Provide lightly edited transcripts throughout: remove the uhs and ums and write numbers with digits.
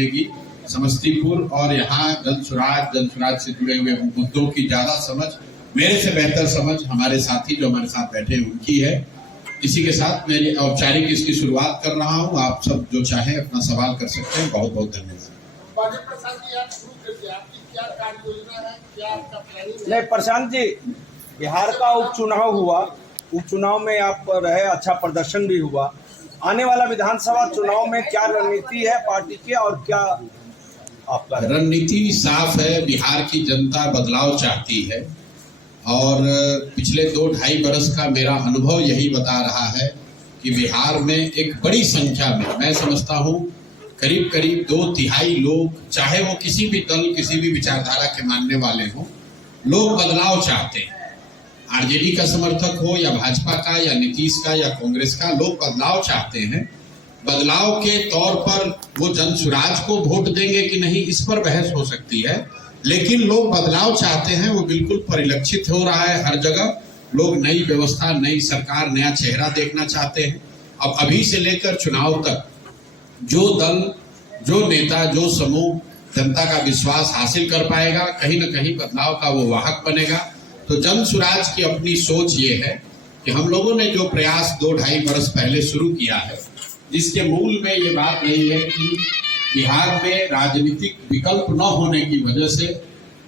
बनेगी। समस्तीपुर और यहाँ जनसुराज से जुड़े हुए मुद्दों की ज्यादा समझ, मेरे से बेहतर समझ हमारे साथी जो हमारे साथ बैठे हैं उनकी है। इसी के साथ मेरी औपचारिक इसकी शुरुआत कर रहा हूँ। आप सब जो चाहें अपना सवाल कर सकते हैं। बहुत बहुत धन्यवाद। नहीं, प्रशांत जी, बिहार का उपचुनाव हुआ, उपचुनाव में आप रहे, अच्छा प्रदर्शन भी हुआ। आने वाला विधानसभा चुनाव में क्या रणनीति है पार्टी की और क्या आपका? रणनीति साफ है। बिहार की जनता बदलाव चाहती है और पिछले 2-2.5 बरस का मेरा अनुभव यही बता रहा है कि बिहार में एक बड़ी संख्या में, मैं समझता हूँ करीब 2/3 लोग, चाहे वो किसी भी दल, किसी भी विचारधारा के मानने वाले हों, लोग बदलाव चाहते हैं। आरजेडी का समर्थक हो या भाजपा का या नीतीश का या कांग्रेस का, लोग बदलाव चाहते हैं। बदलाव के तौर पर वो जनसुराज को वोट देंगे कि नहीं, इस पर बहस हो सकती है, लेकिन लोग बदलाव चाहते हैं। वो बिल्कुल परिलक्षित हो रहा है हर जगह। लोग नई व्यवस्था, नई सरकार, नया चेहरा देखना चाहते हैं। अब अभी से लेकर चुनाव तक जो दल, जो नेता, जो समूह जनता का विश्वास हासिल कर पाएगा, कहीं न कहीं बदलाव का वो वाहक बनेगा। तो जनसुराज की अपनी सोच ये है कि हम लोगों ने जो प्रयास 2-2.5 बरस पहले शुरू किया है, जिसके मूल में ये बात रही है कि बिहार में राजनीतिक विकल्प न होने की वजह से,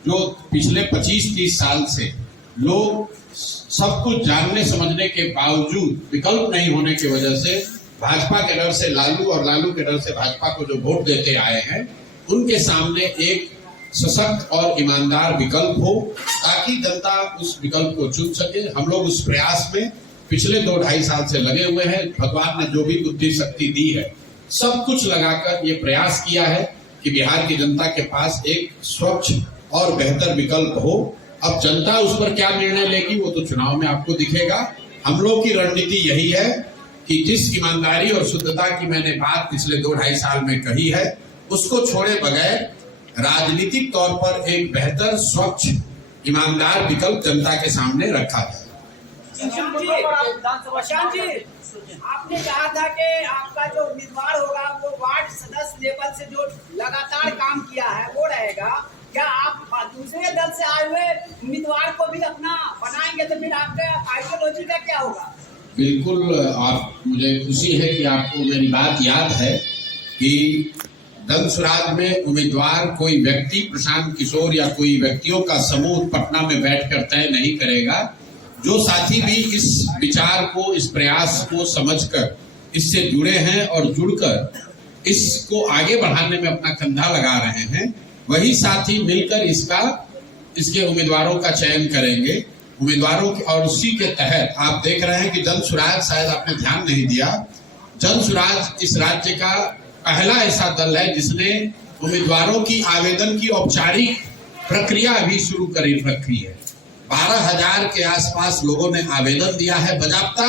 जो पिछले 25-30 साल से लोग सब कुछ जानने समझने के बावजूद विकल्प नहीं होने की वजह से भाजपा के डर से लालू और लालू के डर से भाजपा को जो वोट देते आए हैं, उनके सामने एक सशक्त और ईमानदार विकल्प हो ताकि जनता उस विकल्प को चुन सके। हम लोग उस प्रयास में पिछले 2-2.5 साल से लगे हुए हैं। भगवान ने जो भी बुद्धि शक्ति दी है, सब कुछ लगाकर ये प्रयास किया है कि बिहार की जनता के पास एक स्वच्छ और बेहतर विकल्प हो। अब जनता उस पर क्या निर्णय लेगी वो तो चुनाव में आपको दिखेगा। हम लोग की रणनीति यही है कि जिस ईमानदारी और शुद्धता की मैंने बात पिछले 2-2.5 साल में कही है, उसको छोड़े बगैर राजनीतिक तौर पर एक बेहतर, स्वच्छ, ईमानदार विकल्प जनता के सामने रखा जाए। प्रशांत जी, आपने कहा था कि आपका जो उम्मीदवार होगा वो वार्ड सदस्य लेवल से जो लगातार काम किया है वो रहेगा। क्या आप दूसरे दल से आए हुए उम्मीदवार को भी अपना बनाएंगे तो फिर आपका आइडियोलॉजी का क्या होगा? बिल्कुल। आप, मुझे खुशी है कि आपको मेरी बात याद है कि जनसुराज में उम्मीदवार कोई व्यक्ति, प्रशांत किशोर या कोई व्यक्तियों का समूह पटना में बैठकर तय नहीं करेगा। जो साथी भी इस विचार को, इस प्रयास को समझकर इससे जुड़े हैं और जुड़कर इसको आगे बढ़ाने में अपना कंधा लगा रहे हैं, वही साथी मिलकर इसके उम्मीदवारों का चयन करेंगे। उम्मीदवारों के, और उसी के तहत आप देख रहे हैं कि जनसुराज, शायद आपने ध्यान नहीं दिया, जनसुराज इस राज्य का पहला ऐसा दल है जिसने उम्मीदवारों की आवेदन की औपचारिक प्रक्रिया अभी शुरू कर रखी है। 12,000 के आसपास लोगों ने आवेदन दिया है बाकायदा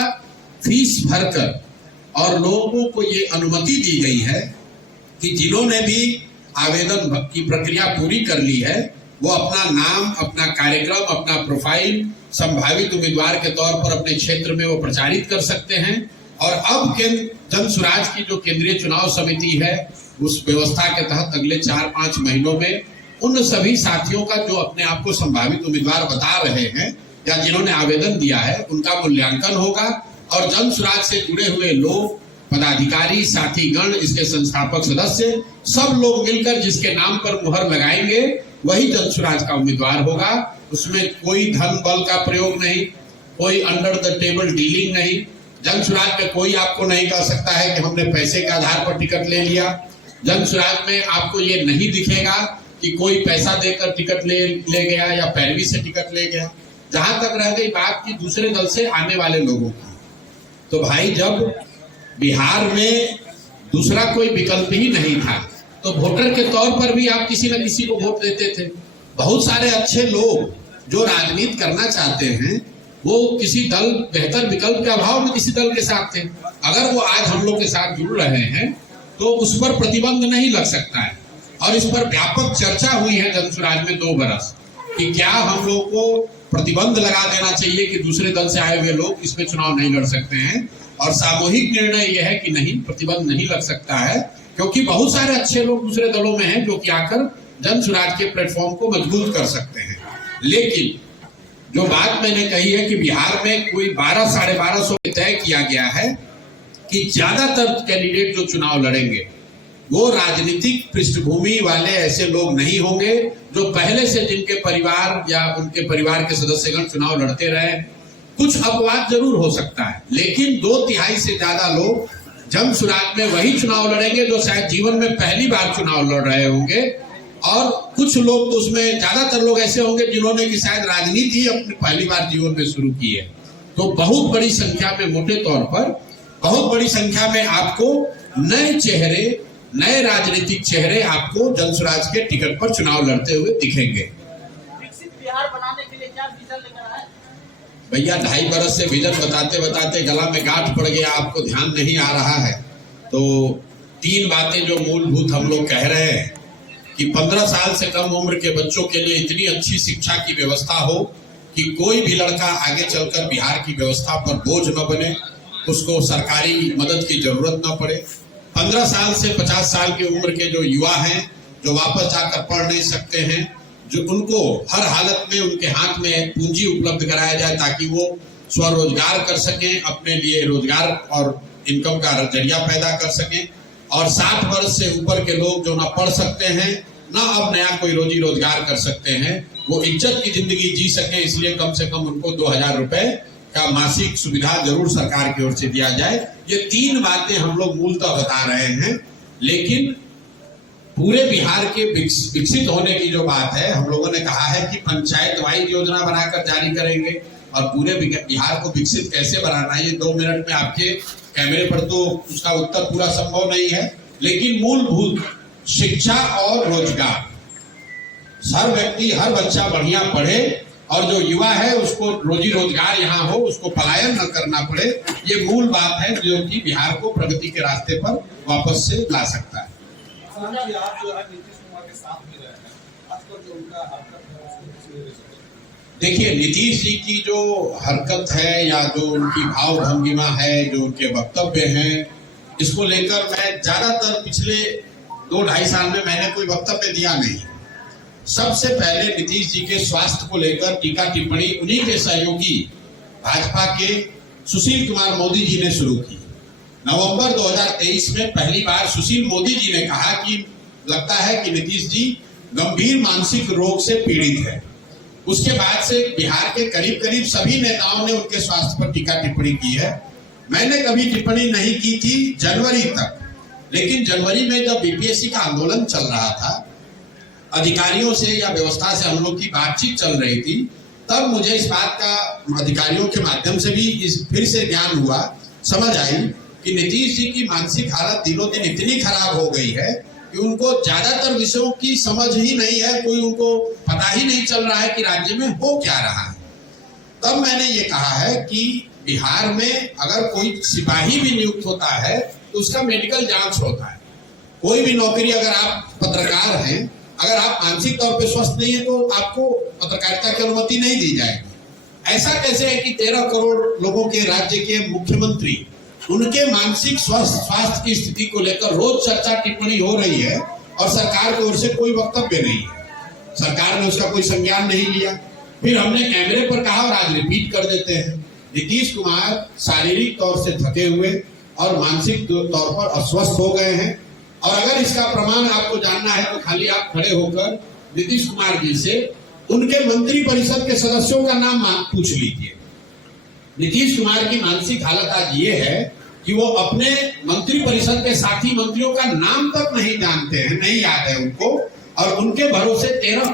फीस भरकर, और लोगों को ये अनुमति दी गई है कि जिन्होंने भी आवेदन की प्रक्रिया पूरी कर ली है वो अपना नाम, अपना कार्यक्रम, अपना प्रोफाइल संभावित उम्मीदवार के तौर पर अपने क्षेत्र में वो प्रचारित कर सकते हैं। और अब जनसुराज की जो केंद्रीय चुनाव समिति है, उस व्यवस्था के तहत अगले 4-5 महीनों में उन सभी साथियों का जो अपने आप को संभावित उम्मीदवार बता रहे हैं या जिन्होंने आवेदन दिया है, उनका मूल्यांकन होगा और जनसुराज से जुड़े हुए लोग, पदाधिकारी, साथीगण, इसके संस्थापक सदस्य, सब लोग मिलकर जिसके नाम पर मुहर लगाएंगे वही जनसुराज का उम्मीदवार होगा। उसमें कोई धन बल का प्रयोग नहीं, कोई अंडर द टेबल डीलिंग नहीं। जनसुराज में कोई आपको नहीं कह सकता है कि हमने पैसे के आधार पर टिकट ले लिया। जनसुराज में आपको ये नहीं दिखेगा कि कोई पैसा देकर टिकट ले गया या पैरवी से टिकट ले गया। जहां तक रह गई बात की दूसरे दल से आने वाले लोगों की, तो भाई जब बिहार में दूसरा कोई विकल्प ही नहीं था तो वोटर के तौर पर भी आप किसी न किसी को वोट देते थे। बहुत सारे अच्छे लोग जो राजनीति करना चाहते हैं वो किसी दल, बेहतर विकल्प के अभाव में किसी दल के साथ थे। अगर वो आज हम लोग के साथ जुड़ रहे हैं तो उस पर प्रतिबंध नहीं लग सकता है। और इस पर व्यापक चर्चा हुई है जनसुराज में 2 बरस कि क्या हम लोग को प्रतिबंध लगा देना चाहिए कि दूसरे दल से आए हुए लोग इसमें चुनाव नहीं लड़ सकते हैं। और सामूहिक निर्णय यह है कि नहीं, प्रतिबंध नहीं लग सकता है। क्योंकि बहुत सारे अच्छे लोग दूसरे दलों में हैं जो कि आकर जन स्वराज के प्लेटफॉर्म को मजबूत कर सकते हैं। लेकिन जो बात मैंने कही है कि बिहार में कोई 1200-1250 तय किया गया है कि ज्यादातर कैंडिडेट जो चुनाव लड़ेंगे वो राजनीतिक पृष्ठभूमि वाले ऐसे लोग नहीं होंगे जो पहले से जिनके परिवार या उनके परिवार के सदस्यगण चुनाव लड़ते रहे। कुछ अपवाद जरूर हो सकता है, लेकिन 2/3 से ज्यादा लोग जन स्वराज में वही चुनाव लड़ेंगे जो शायद जीवन में पहली बार चुनाव लड़ रहे होंगे, और कुछ लोग तो उसमें ज्यादातर लोग ऐसे होंगे जिन्होंने कि शायद राजनीति ही अपनी पहली बार जीवन में शुरू की है। तो बहुत बड़ी संख्या में, मोटे तौर पर बहुत बड़ी संख्या में आपको नए चेहरे, नए राजनीतिक चेहरे आपको जन स्वराज के टिकट पर चुनाव लड़ते हुए दिखेंगे। विकसित बिहार बनाने के लिए क्या विजन लेकर आए? भैया 2.5 बरस से विजन बताते बताते गला में गांठ पड़ गया, आपको ध्यान नहीं आ रहा है। तो 3 बातें जो मूलभूत हम लोग कह रहे हैं कि 15 साल से कम उम्र के बच्चों के लिए इतनी अच्छी शिक्षा की व्यवस्था हो कि कोई भी लड़का आगे चलकर बिहार की व्यवस्था पर बोझ न बने, उसको सरकारी मदद की जरूरत न पड़े। 15 साल से 50 साल की उम्र के जो युवा हैं, जो वापस जाकर पढ़ नहीं सकते हैं, जो उनको हर हालत में उनके हाथ में पूंजी उपलब्ध कराया जाए ताकि वो स्वरोजगार कर सकें, अपने लिए रोजगार और इनकम का जरिया पैदा कर सकें। और 60 वर्ष से ऊपर के लोग जो ना पढ़ सकते हैं, ना अब नया कोई रोजी रोजगार कर सकते हैं, वो इज्जत की जिंदगी जी सके, इसलिए कम से कम उनको 2000 रुपए का मासिक सुविधा जरूर सरकार की ओर से दिया जाए। ये 3 बातें हम लोग मूलतः बता रहे हैं। लेकिन पूरे बिहार के विकसित होने की जो बात है, हम लोगों ने कहा है कि पंचायत वाइज योजना बनाकर जारी करेंगे। और पूरे बिहार को विकसित कैसे बनाना है, ये 2 मिनट में आपके कैमरे पर तो उसका उत्तर पूरा संभव नहीं है, लेकिन मूलभूत शिक्षा और रोजगार, हर व्यक्ति, हर बच्चा बढ़िया पढ़े और जो युवा है उसको रोजी रोजगार यहाँ हो, उसको पलायन न करना पड़े। ये मूल बात है जो कि बिहार को प्रगति के रास्ते पर वापस से ला सकता है। आप जो है नीतीश कुमार के साथ में रहे हैं, आजकल जो उनका हरकत है उसको देखिए, नीतीश जी की जो हरकत है या जो उनकी भाव भंगिमा है, जो उनके वक्तव्य हैं, इसको लेकर मैं ज्यादातर पिछले 2-2.5 साल में मैंने कोई वक्तव्य दिया नहीं। सबसे पहले नीतीश जी के स्वास्थ्य को लेकर टीका टिप्पणी उन्हीं के सहयोगी भाजपा के सुशील कुमार मोदी जी ने शुरू की। नवंबर 2023 में पहली बार सुशील मोदी जी ने कहा कि लगता है कि नीतीश जी गंभीर मानसिक रोग से पीड़ित है। उसके बाद से बिहार के करीब सभी नेताओं ने उनके स्वास्थ्य पर टीका टिप्पणी की है। मैंने कभी टिप्पणी नहीं की थी जनवरी तक, लेकिन जनवरी में जब बीपीएससी का आंदोलन चल रहा था, अधिकारियों से या व्यवस्था से हम लोग की बातचीत चल रही थी, तब मुझे इस बात का अधिकारियों के माध्यम से भी फिर से ज्ञान हुआ, समझ आई कि नीतीश जी की मानसिक हालत दिनों दिन इतनी खराब हो गई है कि उनको ज्यादातर विषयों की समझ ही नहीं है, कोई उनको पता ही नहीं चल रहा है कि राज्य में हो क्या रहा है। तब मैंने ये कहा है कि बिहार में अगर कोई सिपाही भी नियुक्त होता है तो उसका मेडिकल जांच होता है। कोई भी नौकरी, अगर आप पत्रकार हैं, अगर आप मानसिक तौर पे स्वस्थ नहीं है तो आपको पत्रकारिता की अनुमति नहीं दी जाएगी। ऐसा कैसे है कि 13 करोड़ लोगों के राज्य के मुख्यमंत्री, उनके मानसिक स्वास्थ्य की स्थिति को लेकर रोज चर्चा टिप्पणी हो रही है और सरकार की ओर से कोई वक्तव्य नहीं है, सरकार ने उसका कोई संज्ञान नहीं लिया। फिर हमने कैमरे पर कहा और आज रिपीट कर देते हैं, नीतीश कुमार शारीरिक तौर से थके हुए और मानसिक तौर पर अस्वस्थ हो गए हैं। और अगर इसका प्रमाण आपको जानना है तो खाली आप खड़े होकर नीतीश कुमार जी से उनके मंत्री परिषद के सदस्यों का नाम पूछ लीजिए। नीतीश कुमार की मानसिक हालत आज ये है कि वो अपने मंत्री परिषद के साथी मंत्रियों का नाम तक नहीं जानते हैं, नहीं याद है उनको, और उनके भरोसे 13